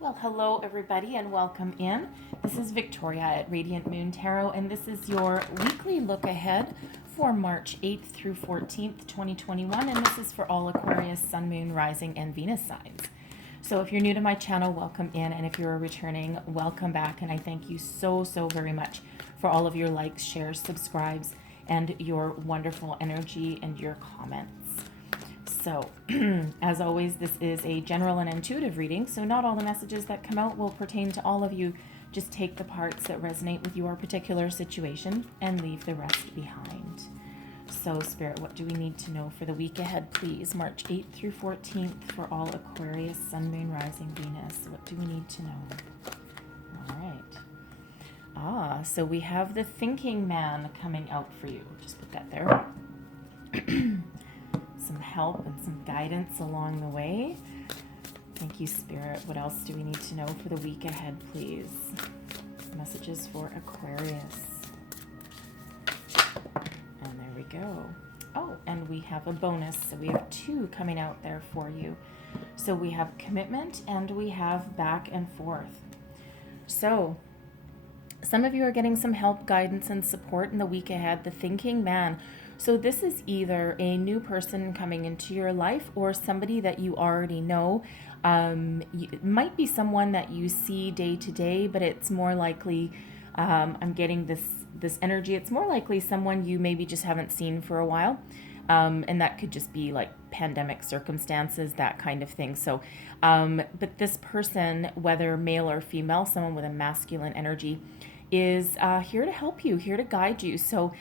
Well, hello everybody and welcome in. This is Victoria at Radiant Moon Tarot, and this is your weekly look ahead for March 8th through 14th, 2021, and this is for all Aquarius, Sun, Moon, Rising, and Venus signs. So if you're new to my channel, welcome in, and if you're returning, welcome back, and I thank you so very much for all of your likes, shares, subscribes, and your wonderful energy and your comments. So, as always, this is a general and intuitive reading, so not all the messages that come out will pertain to all of you. Just take the parts that resonate with your particular situation and leave the rest behind. So, Spirit, what do we need to know for the week ahead, please? March 8th through 14th for all Aquarius, Sun, Moon, Rising, Venus. What do we need to know? All right. So we have the Thinking Man coming out for you. Just put that there. Some help and some guidance along the way. Thank you, Spirit. What else do we need to know for the week ahead, please? Messages for Aquarius. And there we go. Oh, and we have a bonus. So we have two coming out there for you. So we have commitment and we have back and forth. So some of you are getting some help, guidance, and support in the week ahead. The Thinking Man. So this is either a new person coming into your life or somebody that you already know. It might be someone that you see day to day, but it's more likely, I'm getting this energy, it's more likely someone you maybe just haven't seen for a while. And that could just be like pandemic circumstances, that kind of thing. So, but this person, whether male or female, someone with a masculine energy, is here to help you, here to guide you. So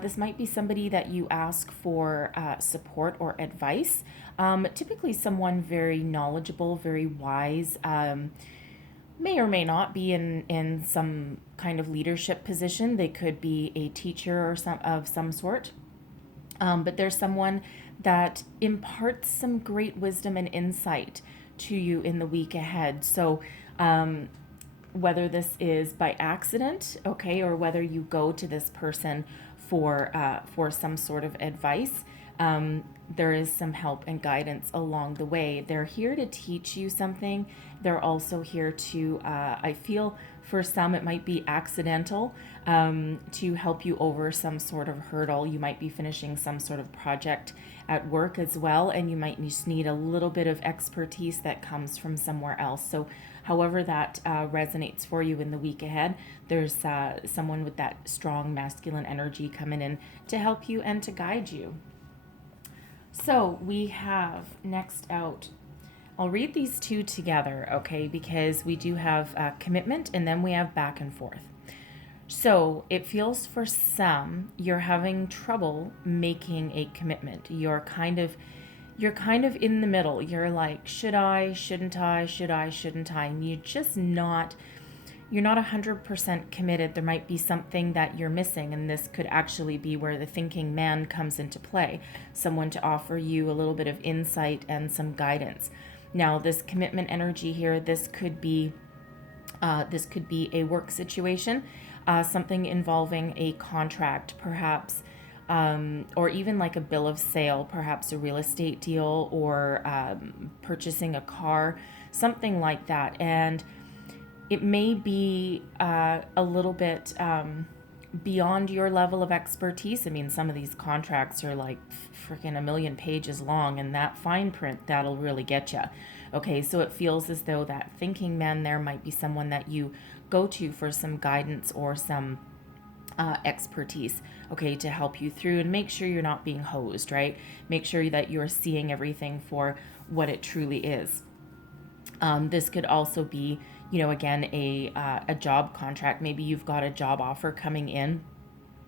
this might be somebody that you ask for support or advice. Typically someone very knowledgeable, very wise, may or may not be in some kind of leadership position. They could be a teacher or of some sort. But there's someone that imparts some great wisdom and insight to you in the week ahead. So whether this is by accident, okay, or whether you go to this person for some sort of advice, there is some help and guidance along the way. They're here to teach you something. They're also here to, I feel for some it might be accidental, to help you over some sort of hurdle. You might be finishing some sort of project at work as well, and you might just need a little bit of expertise that comes from somewhere else. So however that resonates for you in the week ahead, there's someone with that strong masculine energy coming in to help you and to guide you. So we have next out, I'll read these two together, okay, because we do have commitment and then we have back and forth. So it feels for some you're having trouble making a commitment. You're kind of in the middle. You're like, should I, shouldn't I, should I, shouldn't I? And you're not 100% committed. There might be something that you're missing, and this could actually be where the Thinking Man comes into play. Someone to offer you a little bit of insight and some guidance. Now, this commitment energy here, this could be a work situation, something involving a contract, perhaps, or even like a bill of sale, perhaps a real estate deal, or purchasing a car, something like that. And it may be a little bit beyond your level of expertise. I mean, some of these contracts are like freaking a million pages long, and that fine print, that'll really get you. Okay, so it feels as though that Thinking Man there might be someone that you go to for some guidance or some expertise, okay, to help you through and make sure you're not being hosed, right? Make sure that you're seeing everything for what it truly is. This could also be, again, a job contract. Maybe you've got a job offer coming in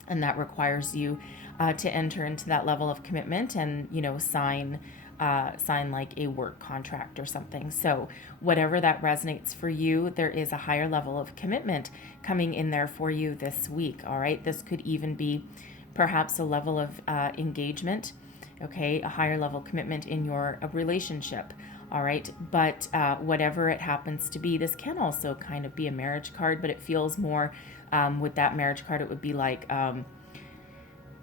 and that requires you to enter into that level of commitment and, sign like a work contract or something. So whatever that resonates for you, there is a higher level of commitment coming in there for you this week. All right. This could even be perhaps a level of engagement. Okay. A higher level commitment in your relationship. All right. But whatever it happens to be, this can also kind of be a marriage card, but it feels more with that marriage card, it would be like,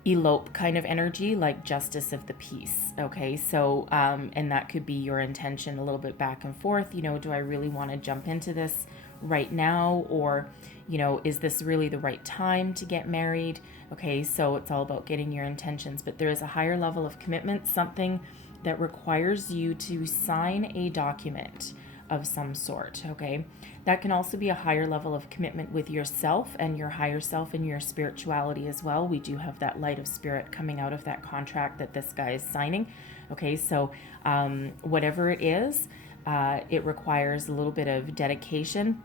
elope kind of energy, like justice of the peace. Okay, so and that could be your intention a little bit back and forth. Do I really want to jump into this right now, or is this really the right time to get married? Okay, so it's all about getting your intentions, but there is a higher level of commitment, something that requires you to sign a document of some sort. Okay, that can also be a higher level of commitment with yourself and your higher self and your spirituality as well. We do have that light of spirit coming out of that contract that this guy is signing. Okay, so whatever it is, it requires a little bit of dedication,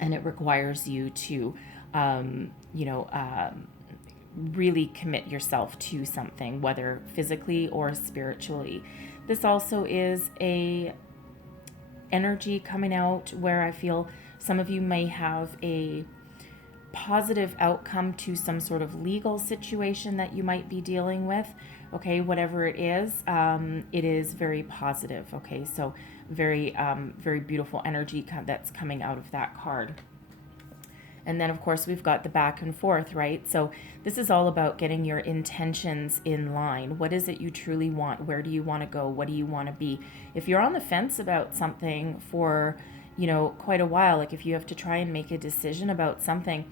and it requires you to really commit yourself to something, whether physically or spiritually. This also is a energy coming out where I feel some of you may have a positive outcome to some sort of legal situation that you might be dealing with. Okay, whatever it is very positive. Okay, so very very beautiful energy that's coming out of that card. And then, of course, we've got the back and forth, right? So this is all about getting your intentions in line. What is it you truly want? Where do you want to go? What do you want to be? If you're on the fence about something for, quite a while, like if you have to try and make a decision about something,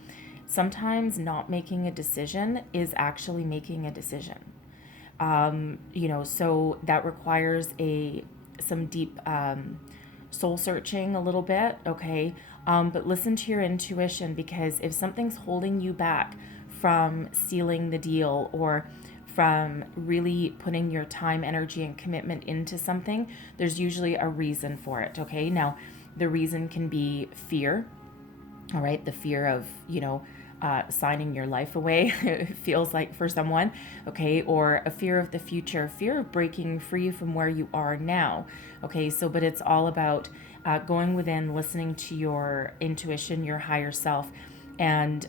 sometimes not making a decision is actually making a decision. So that requires some deep soul searching a little bit, okay? But listen to your intuition, because if something's holding you back from sealing the deal or from really putting your time, energy, and commitment into something, there's usually a reason for it, okay? Now, the reason can be fear, all right? The fear of, signing your life away, it feels like for someone, okay? Or a fear of the future, fear of breaking free from where you are now, okay? So, but it's all about going within, listening to your intuition, your higher self, and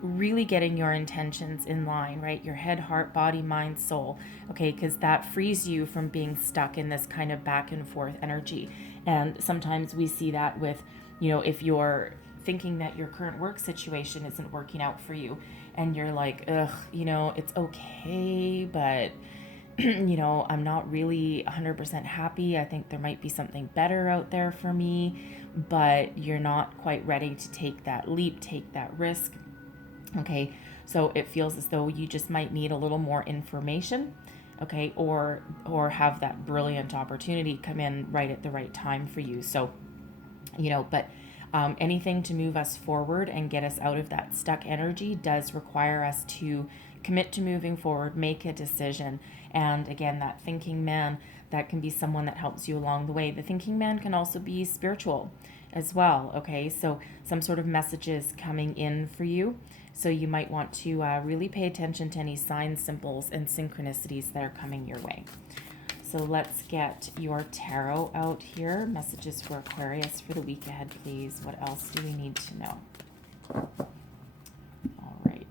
really getting your intentions in line, right? Your head, heart, body, mind, soul, okay? Because that frees you from being stuck in this kind of back and forth energy. And sometimes we see that with, if you're thinking that your current work situation isn't working out for you, and you're like, ugh, it's okay, but I'm not really 100% happy. I think there might be something better out there for me, but you're not quite ready to take that leap, take that risk. Okay, so it feels as though you just might need a little more information, okay, or have that brilliant opportunity come in right at the right time for you. So, but anything to move us forward and get us out of that stuck energy does require us to commit to moving forward, make a decision. And again, that thinking man, that can be someone that helps you along the way. The thinking man can also be spiritual as well, okay? So some sort of messages coming in for you. So you might want to really pay attention to any signs, symbols, and synchronicities that are coming your way. So let's get your tarot out here. Messages for Aquarius for the week ahead, please. What else do we need to know? All right.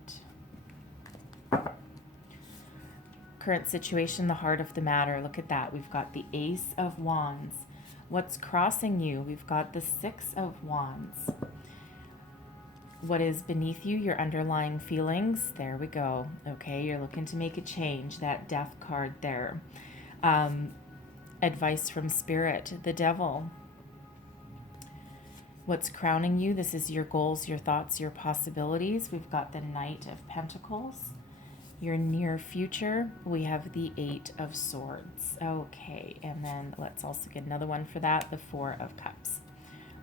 Current situation, the heart of the matter. Look at that. We've got the Ace of Wands. What's crossing you? We've got the Six of Wands. What is beneath you? Your underlying feelings. There we go. Okay, you're looking to make a change. That Death card there. Advice from Spirit, the Devil. What's crowning you? This is your goals, your thoughts, your possibilities. We've got the Knight of Pentacles. Your near future, we have the Eight of Swords. Okay, and then let's also get another one for that, the Four of Cups.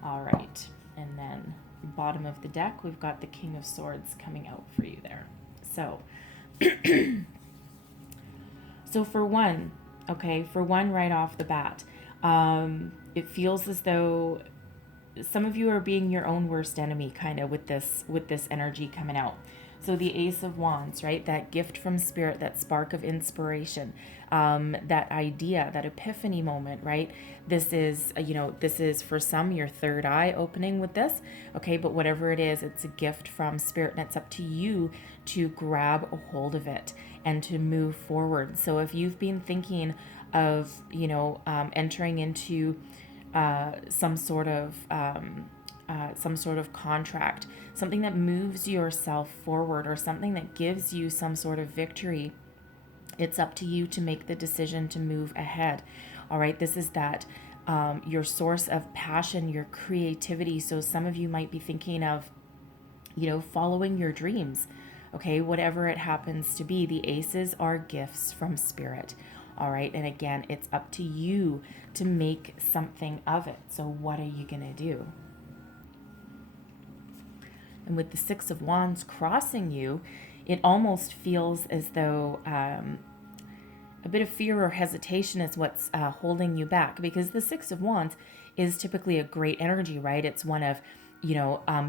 All right, and then bottom of the deck, we've got the King of Swords coming out for you there. So, so for one right off the bat, it feels as though some of you are being your own worst enemy, kind of with this energy coming out. So the Ace of Wands, right? That gift from Spirit, that spark of inspiration, that idea, that epiphany moment, right? This is for some your third eye opening with this, okay? But whatever it is, it's a gift from Spirit, and it's up to you to grab a hold of it and to move forward. So if you've been thinking of, entering into some sort of some sort of contract, something that moves yourself forward, or something that gives you some sort of victory. It's up to you to make the decision to move ahead. All right, this is that your source of passion, your creativity. So some of you might be thinking of, following your dreams. Okay, whatever it happens to be, the aces are gifts from spirit. All right, and again, it's up to you to make something of it. So what are you going to do? And with the Six of Wands crossing you, it almost feels as though a bit of fear or hesitation is what's holding you back, because the Six of Wands is typically a great energy, right? It's one of,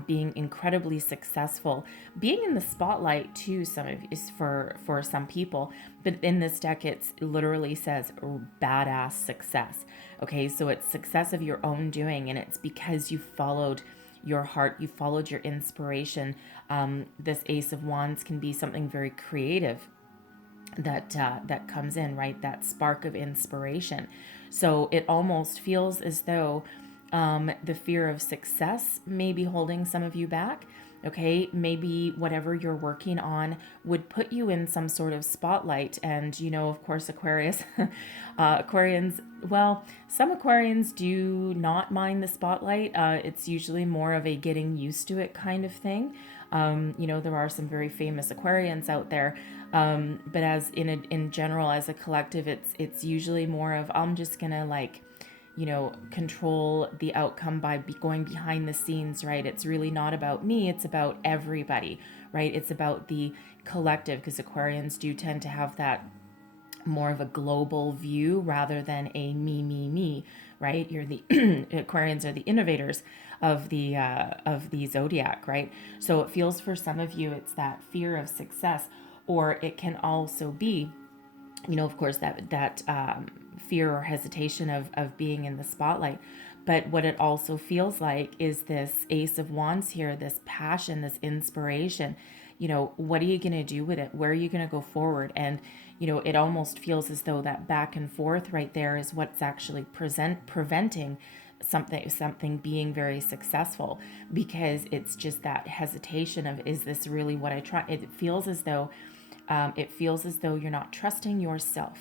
being incredibly successful, being in the spotlight too. Some of is for some people, but in this deck, it literally says badass success. Okay, so it's success of your own doing, and it's because you followed your heart, you followed your inspiration. This Ace of Wands can be something very creative that comes in, right? That spark of inspiration. So it almost feels as though the fear of success may be holding some of you back. Okay, maybe whatever you're working on would put you in some sort of spotlight. And, of course, Aquarius, Aquarians, well, some Aquarians do not mind the spotlight. It's usually more of a getting used to it kind of thing. There are some very famous Aquarians out there. But as in general, as a collective, it's usually more of, I'm just gonna control the outcome by going behind the scenes, right? It's really not about me, it's about everybody, right? It's about the collective, because Aquarians do tend to have that more of a global view rather than a me, right? You're the Aquarians are the innovators of the zodiac, right? So it feels for some of you, it's that fear of success, or it can also be, of course, that fear or hesitation of being in the spotlight. But what it also feels like is this Ace of Wands here, this passion, this inspiration. What are you going to do with it? Where are you going to go forward? And, it almost feels as though that back and forth right there is what's actually preventing something being very successful, because it's just that hesitation of, is this really what I try? It feels as though you're not trusting yourself.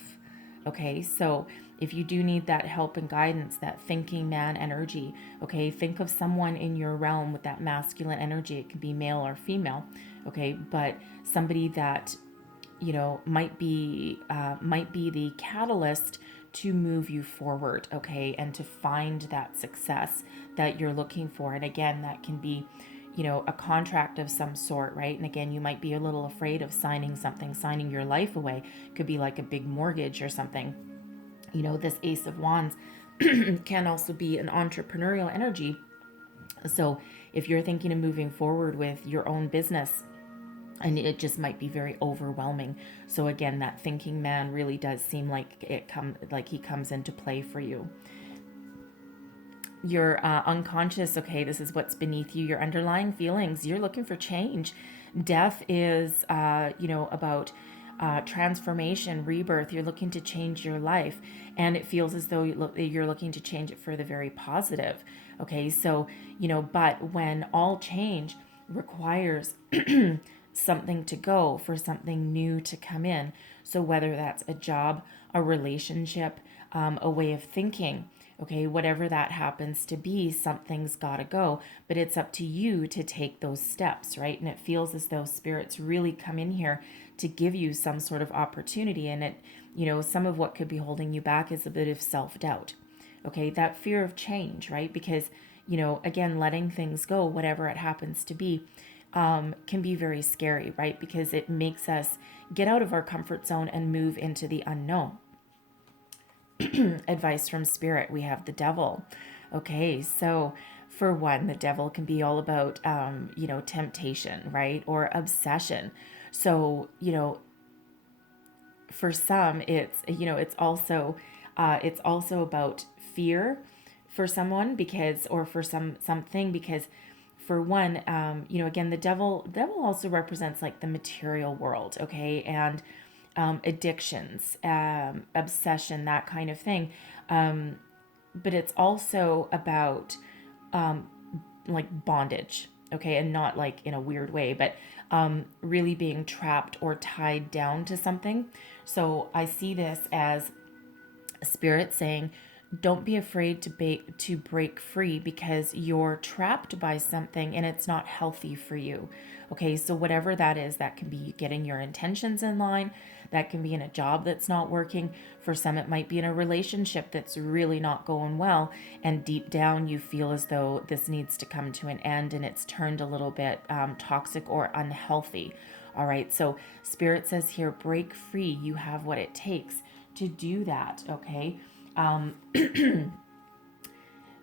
Okay, so if you do need that help and guidance, that thinking man energy, okay, think of someone in your realm with that masculine energy. It can be male or female, okay, but somebody that might be the catalyst to move you forward, okay, and to find that success that you're looking for. And again, that can be a contract of some sort, right? And again, you might be a little afraid of signing your life away. Could be like a big mortgage or something. This Ace of Wands can also be an entrepreneurial energy. So if you're thinking of moving forward with your own business, and it just might be very overwhelming. So again, that thinking man really does seem like he comes into play for you. Your unconscious, okay, this is what's beneath you, your underlying feelings. You're looking for change. Death is, about transformation, rebirth. You're looking to change your life, and it feels as though you're looking to change it for the very positive. Okay, so, but when all change requires something to go for something new to come in. So whether that's a job, a relationship, a way of thinking, okay, whatever that happens to be, something's got to go, but it's up to you to take those steps, right? And it feels as though spirits really come in here to give you some sort of opportunity. And it, some of what could be holding you back is a bit of self-doubt, okay? That fear of change, right? Because, again, letting things go, whatever it happens to be, can be very scary, right? Because it makes us get out of our comfort zone and move into the unknown. Advice from spirit, we have the devil. Okay, so for one, the devil can be all about, temptation, right? Or obsession. So, for some, it's also about fear for someone, because, or for something, because for one, again, the devil also represents like the material world, okay, and addictions, obsession, that kind of thing. But it's also about like bondage, okay, and not like in a weird way, but really being trapped or tied down to something. So I see this as Spirit saying, don't be afraid to break free, because you're trapped by something and it's not healthy for you. Okay, so whatever that is, that can be getting your intentions in line, that can be in a job that's not working. For some, it might be in a relationship that's really not going well, and deep down you feel as though this needs to come to an end and it's turned a little bit toxic or unhealthy. All right, so Spirit says here, break free. You have what it takes to do that, okay?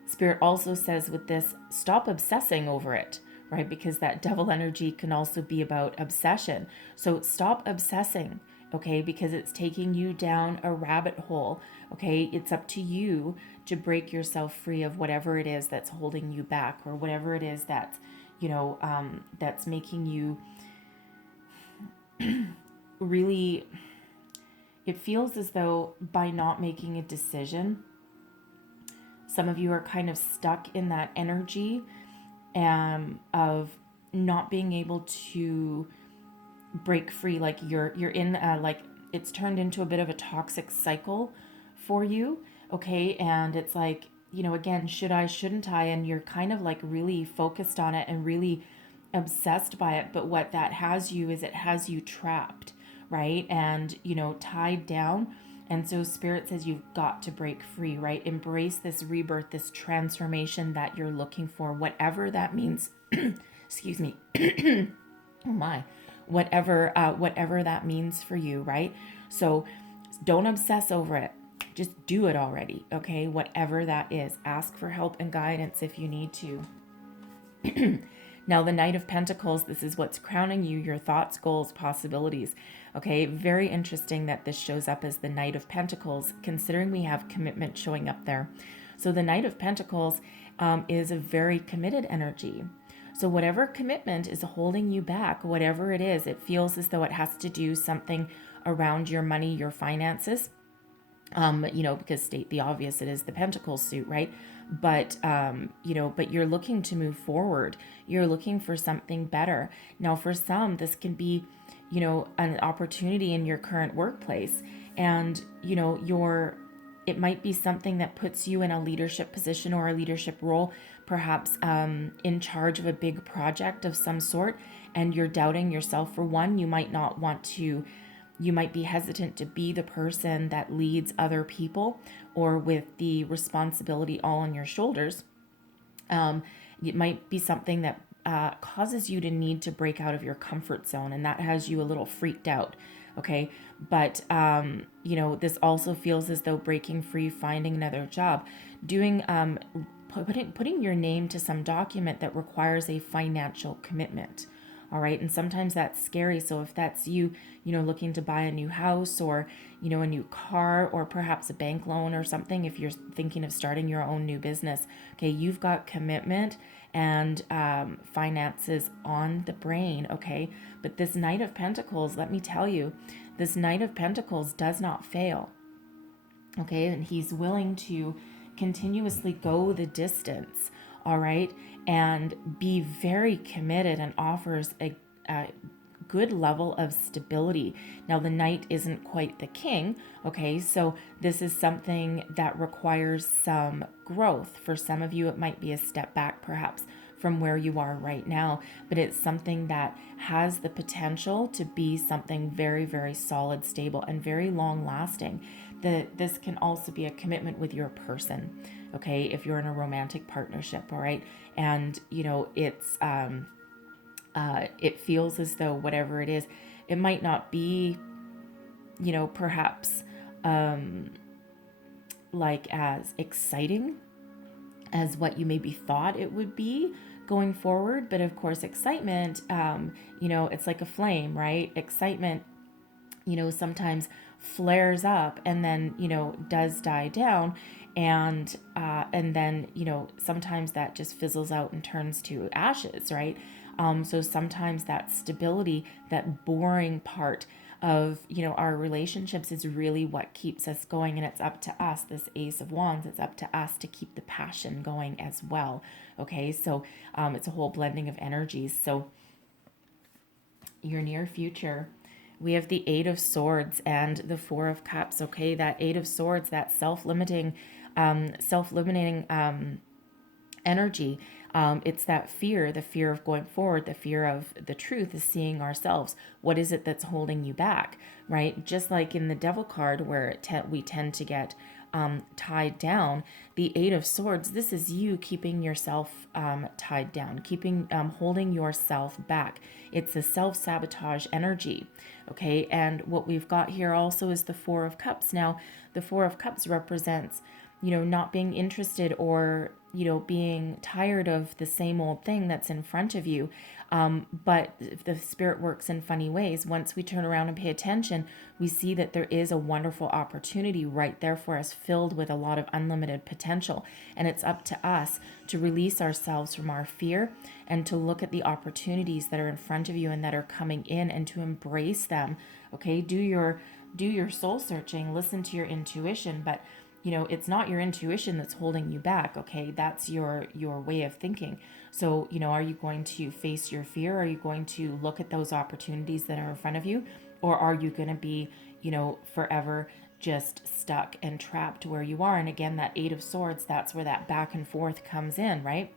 Spirit also says with this, stop obsessing over it, right? Because that devil energy can also be about obsession. So stop obsessing, okay? Because it's taking you down a rabbit hole, okay? It's up to you to break yourself free of whatever it is that's holding you back, or whatever it is that's, that's making you really, it feels as though by not making a decision, some of you are kind of stuck in that energy of not being able to break free. Like you're in like it's turned into a bit of a toxic cycle for you, okay? And it's like, again, should I, shouldn't I? And you're kind of like really focused on it and really obsessed by it. But what that has you is, it has you trapped, right? And, tied down. And so Spirit says you've got to break free, right? Embrace this rebirth, this transformation that you're looking for, whatever that means. Excuse me. Oh my. Whatever that means for you, right? So don't obsess over it. Just do it already, okay? Whatever that is. Ask for help and guidance if you need to. Now, the Knight of Pentacles, this is what's crowning you, your thoughts, goals, possibilities. Okay, very interesting that this shows up as the Knight of Pentacles, considering we have commitment showing up there. So the Knight of Pentacles is a very committed energy. So whatever commitment is holding you back, whatever it is, it feels as though it has to do something around your money, your finances. Because state the obvious, it is the Pentacles suit, right? But, but you're looking to move forward. You're looking for something better. Now, for some, this can be, an opportunity in your current workplace. And, it might be something that puts you in a leadership position or a leadership role, perhaps in charge of a big project of some sort. And you're doubting yourself. For one, you might not want to, you might be hesitant to be the person that leads other people, or with the responsibility all on your shoulders. It might be something that causes you to need to break out of your comfort zone, and that has you a little freaked out. Okay. But, this also feels as though breaking free, finding another job, doing, putting your name to some document that requires a financial commitment. All right. And sometimes that's scary. So if that's you, looking to buy a new house, or, a new car, or perhaps a bank loan or something, if you're thinking of starting your own new business, okay, you've got commitment and finances on the brain. Okay. But this Knight of Pentacles, let me tell you, this Knight of Pentacles does not fail. Okay. And he's willing to continuously go the distance. All right. And be very committed, and offers a good level of stability. Now, the Knight isn't quite the King. Okay. So this is something that requires some growth. For some of you, it might be a step back, perhaps, from where you are right now, but it's something that has the potential to be something very, very solid, stable, and very long lasting. This can also be a commitment with your person. Okay. If you're in a romantic partnership. All right. And, it's, it feels as though whatever it is, it might not be, perhaps, like as exciting as what you maybe thought it would be going forward. But of course, excitement, it's like a flame, right? Excitement, sometimes flares up and then, does die down. And then, sometimes that just fizzles out and turns to ashes, right? So sometimes that stability, that boring part, of, you know, our relationships is really what keeps us going. And it's up to us, this Ace of Wands, it's up to us to keep the passion going as well. Okay, so it's a whole blending of energies. So your near future, we have the Eight of Swords and the Four of Cups. Okay, that Eight of Swords, that self-limiting energy. It's that fear, the fear of going forward, the fear of the truth is seeing ourselves. What is it that's holding you back, right? Just like in the Devil card where we tend to get tied down, the Eight of Swords, this is you keeping yourself tied down, holding yourself back. It's a self-sabotage energy, okay? And what we've got here also is the Four of Cups. Now, the Four of Cups represents, you know, not being interested or, you know, being tired of the same old thing that's in front of you. But the spirit works in funny ways. Once we turn around and pay attention, we see that there is a wonderful opportunity right there for us, filled with a lot of unlimited potential. And it's up to us to release ourselves from our fear and to look at the opportunities that are in front of you and that are coming in and to embrace them. Okay, do your soul searching, listen to your intuition, but you know, it's not your intuition that's holding you back, okay? That's your way of thinking. So, you know, are you going to face your fear? Are you going to look at those opportunities that are in front of you? Or are you going to be, you know, forever just stuck and trapped where you are? And again, that Eight of Swords, that's where that back and forth comes in, right?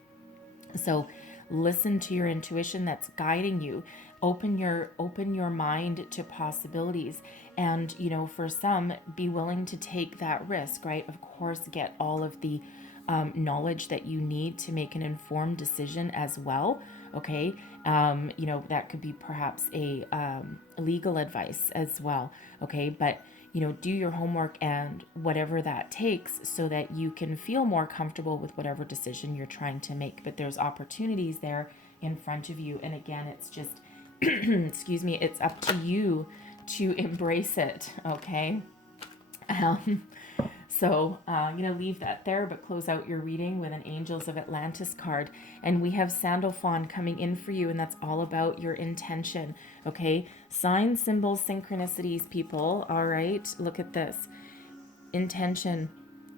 So listen to your intuition that's guiding you. Open your mind to possibilities. And, you know, for some, be willing to take that risk, right? Of course, get all of the knowledge that you need to make an informed decision as well. Okay. You know, that could be perhaps a legal advice as well. Okay. But, you know, do your homework and whatever that takes so that you can feel more comfortable with whatever decision you're trying to make. But there's opportunities there in front of you. And again, it's just, excuse me, it's up to you to embrace it. Okay. So I'm going to leave that there, but close out your reading with an Angels of Atlantis card. And we have Sandalphon coming in for you, and that's all about your intention. Okay. Signs, symbols, synchronicities, people. All right. Look at this. Intention,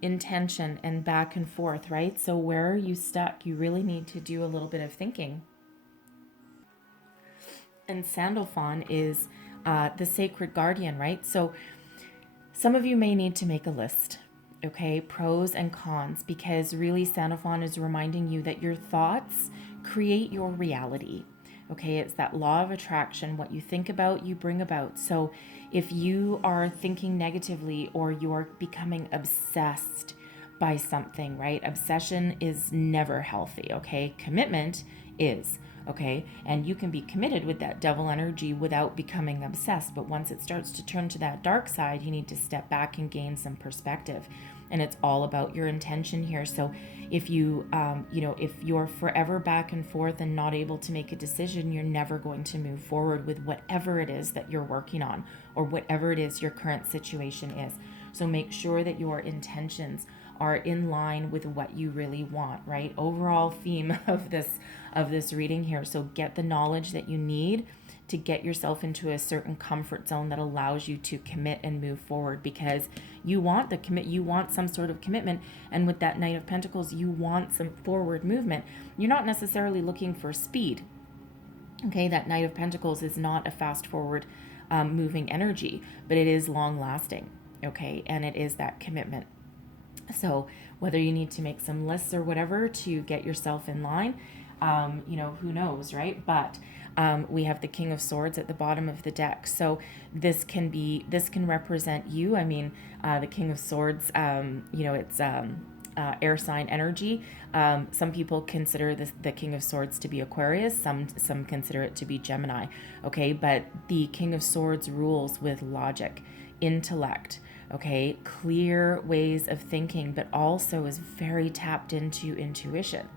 and back and forth, right? So where are you stuck? You really need to do a little bit of thinking. And Sandalphon is the sacred guardian, right? So some of you may need to make a list, okay? Pros and cons, because really Sandalphon is reminding you that your thoughts create your reality, okay? It's that law of attraction. What you think about, you bring about. So if you are thinking negatively or you're becoming obsessed by something, right? Obsession is never healthy, okay? Commitment is. Okay, and you can be committed with that devil energy without becoming obsessed. But once it starts to turn to that dark side, you need to step back and gain some perspective. And it's all about your intention here. So if you, you know, if you're forever back and forth and not able to make a decision, you're never going to move forward with whatever it is that you're working on or whatever it is your current situation is. So make sure that your intentions are in line with what you really want, right? Overall theme of this reading here. So get the knowledge that you need to get yourself into a certain comfort zone that allows you to commit and move forward, because you want you want some sort of commitment. And with that Knight of Pentacles, you want some forward movement. You're not necessarily looking for speed. Okay, that Knight of Pentacles is not a fast forward moving energy, but it is long lasting. Okay, and it is that commitment. So whether you need to make some lists or whatever to get yourself in line, you know, who knows, right? But we have the King of Swords at the bottom of the deck. So this can represent you. I mean, the King of Swords, you know, it's air sign energy. Some people consider the King of Swords to be Aquarius. Some consider it to be Gemini. Okay, but the King of Swords rules with logic, intellect, okay, clear ways of thinking, but also is very tapped into intuition,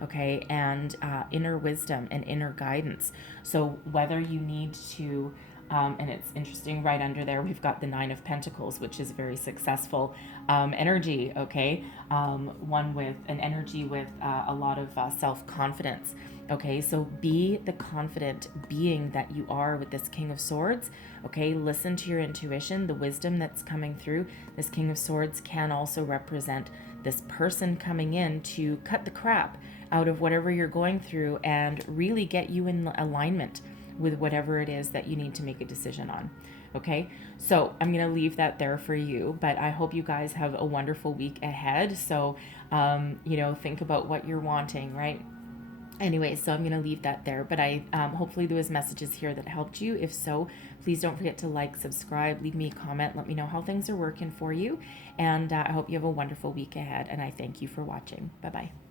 okay, and inner wisdom and inner guidance. So whether you need to And it's interesting, right under there, we've got the Nine of Pentacles, which is very successful energy, okay? One with an energy with a lot of self-confidence, okay? So be the confident being that you are with this King of Swords, okay? Listen to your intuition, the wisdom that's coming through. This King of Swords can also represent this person coming in to cut the crap out of whatever you're going through and really get you in alignment with whatever it is that you need to make a decision on. Okay, so I'm going to leave that there for you, but I hope you guys have a wonderful week ahead. So, think about what you're wanting, right? Anyway, so I'm going to leave that there, but I hopefully there was messages here that helped you. If so, please don't forget to like, subscribe, leave me a comment, let me know how things are working for you, and I hope you have a wonderful week ahead, and I thank you for watching. Bye-bye.